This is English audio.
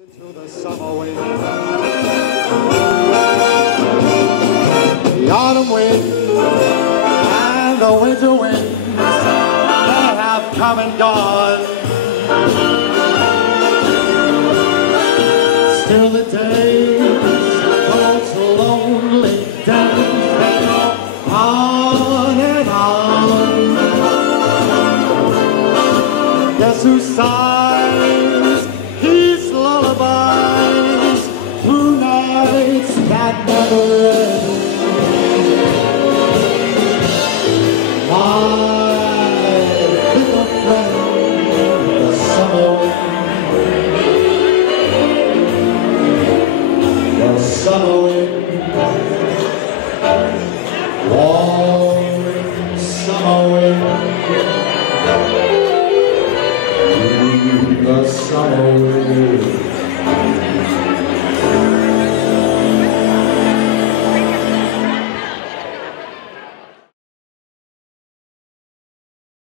To the summer wind, the autumn wind, and the winter wind, they have come and gone. Still the days, those lonely days, they go on and on. Guess who sighs his lullabies through nights that never end? My little friend, the summer wind, the summer wind, warm summer wind, the summer wind.